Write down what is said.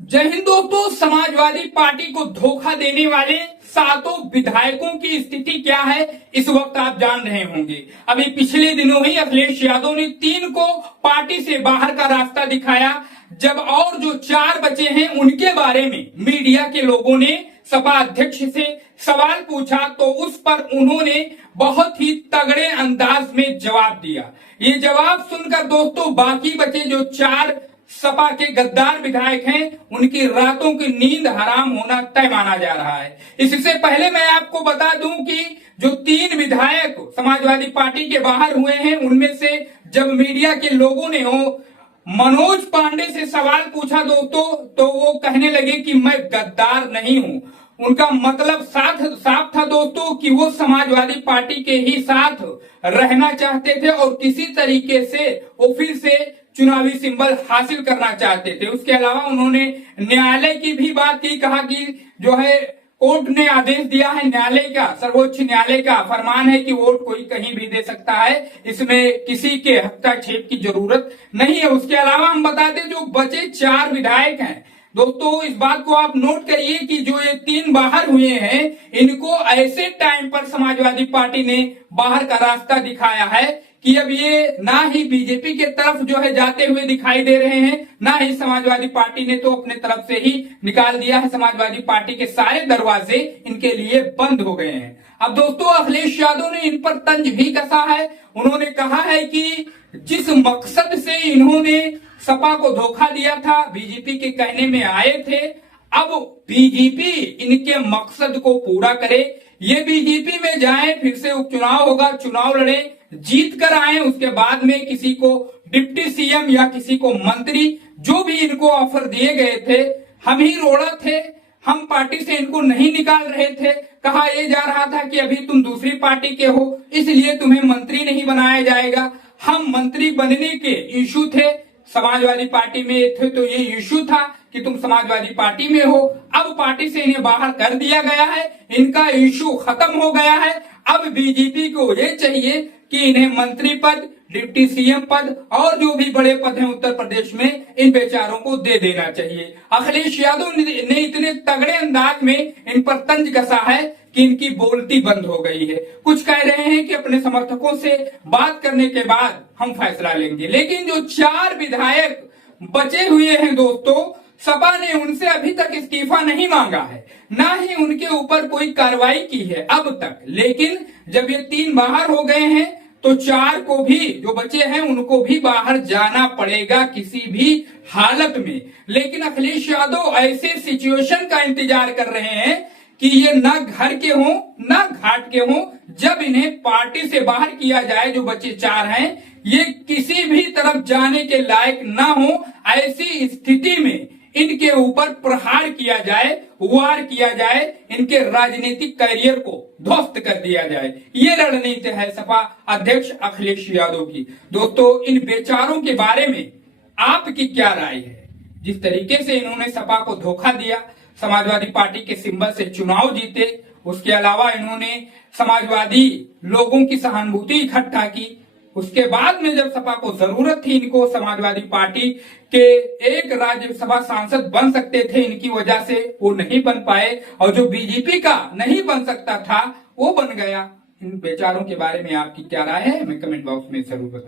जय हिंद दोस्तों। समाजवादी पार्टी को धोखा देने वाले सातों विधायकों की स्थिति क्या है इस वक्त आप जान रहे होंगे। अभी पिछले दिनों ही अखिलेश यादव ने 3 को पार्टी से बाहर का रास्ता दिखाया, जब और जो 4 बचे हैं उनके बारे में मीडिया के लोगों ने सपा अध्यक्ष से सवाल पूछा तो उस पर उन्होंने बहुत ही तगड़े अंदाज में जवाब दिया। ये जवाब सुनकर दोस्तों बाकी बचे जो 4 सपा के गद्दार विधायक हैं उनकी रातों की नींद हराम होना तय माना जा रहा है। इससे पहले मैं आपको बता दूं कि जो 3 विधायक समाजवादी पार्टी के बाहर हुए हैं उनमें से जब मीडिया के लोगों ने मनोज पांडे से सवाल पूछा दोस्तों तो वो कहने लगे कि मैं गद्दार नहीं हूं। उनका मतलब साफ था दोस्तों कि वो समाजवादी पार्टी के ही साथ रहना चाहते थे और किसी तरीके से वो फिर से चुनावी सिंबल हासिल करना चाहते थे। उसके अलावा उन्होंने न्यायालय की भी बात की, कहा कि जो है कोर्ट ने आदेश दिया है, न्यायालय का, सर्वोच्च न्यायालय का फरमान है कि वोट कोई कहीं भी दे सकता है, इसमें किसी के हस्तक्षेप की जरूरत नहीं है। उसके अलावा हम बताते जो बचे 4 विधायक हैं दोस्तों, इस बात को आप नोट करिए कि जो ये 3 बाहर हुए हैं इनको ऐसे टाइम पर समाजवादी पार्टी ने बाहर का रास्ता दिखाया है कि अब ये ना ही बीजेपी के तरफ जो है जाते हुए दिखाई दे रहे हैं, ना ही समाजवादी पार्टी ने तो अपने तरफ से ही निकाल दिया है। समाजवादी पार्टी के सारे दरवाजे इनके लिए बंद हो गए हैं। अब दोस्तों अखिलेश यादव ने इन पर तंज भी कसा है। उन्होंने कहा है कि जिस मकसद से इन्होंने सपा को धोखा दिया था, बीजेपी के कहने में आए थे, अब बीजेपी इनके मकसद को पूरा करे। ये बीजेपी में जाए, फिर से उपचुनाव होगा, चुनाव लड़े, जीत कर आए, उसके बाद में किसी को डिप्टी सीएम या किसी को मंत्री, जो भी इनको ऑफर दिए गए थे, हम ही रोड़ा थे, हम पार्टी से इनको नहीं निकाल रहे थे। कहा यह जा रहा था कि अभी तुम दूसरी पार्टी के हो इसलिए तुम्हें मंत्री नहीं बनाया जाएगा। हम मंत्री बनने के इशू थे, समाजवादी पार्टी में थे तो ये इशू था कि तुम समाजवादी पार्टी में हो। अब पार्टी से इन्हें बाहर कर दिया गया है, इनका इशू खत्म हो गया है। अब बीजेपी को ये चाहिए कि इन्हें मंत्री पद, डिप्टी सीएम पद और जो भी बड़े पद हैं उत्तर प्रदेश में इन बेचारों को दे देना चाहिए। अखिलेश यादव ने इतने तगड़े अंदाज में इन पर तंज कसा है कि इनकी बोलती बंद हो गई है। कुछ कह रहे हैं कि अपने समर्थकों से बात करने के बाद हम फैसला लेंगे, लेकिन जो 4 विधायक बचे हुए हैं दोस्तों, सपा ने उनसे अभी तक इस्तीफा नहीं मांगा है, ना ही उनके ऊपर कोई कार्रवाई की है अब तक। लेकिन जब ये 3 बाहर हो गए हैं तो 4 को भी, जो बचे हैं उनको भी बाहर जाना पड़ेगा किसी भी हालत में। लेकिन अखिलेश यादव ऐसे सिचुएशन का इंतजार कर रहे हैं कि ये ना घर के हों ना घाट के हों, जब इन्हें पार्टी से बाहर किया जाए, जो बचे 4 हैं ये किसी भी तरफ जाने के लायक ना हो, ऐसी स्थिति में इनके ऊपर प्रहार किया जाए, वार किया जाए, इनके राजनीतिक करियर को ध्वस्त कर दिया जाए। ये रणनीति है सपा अध्यक्ष अखिलेश यादव की। दोस्तों इन बेचारों के बारे में आपकी क्या राय है? जिस तरीके से इन्होंने सपा को धोखा दिया, समाजवादी पार्टी के सिंबल से चुनाव जीते, उसके अलावा इन्होंने समाजवादी लोगों की सहानुभूति इकट्ठा की, उसके बाद में जब सपा को जरूरत थी, इनको समाजवादी पार्टी के एक राज्यसभा सांसद बन सकते थे, इनकी वजह से वो नहीं बन पाए, और जो बीजेपी का नहीं बन सकता था वो बन गया। इन बेचारों के बारे में आपकी क्या राय है हमें कमेंट बॉक्स में जरूर बताएं।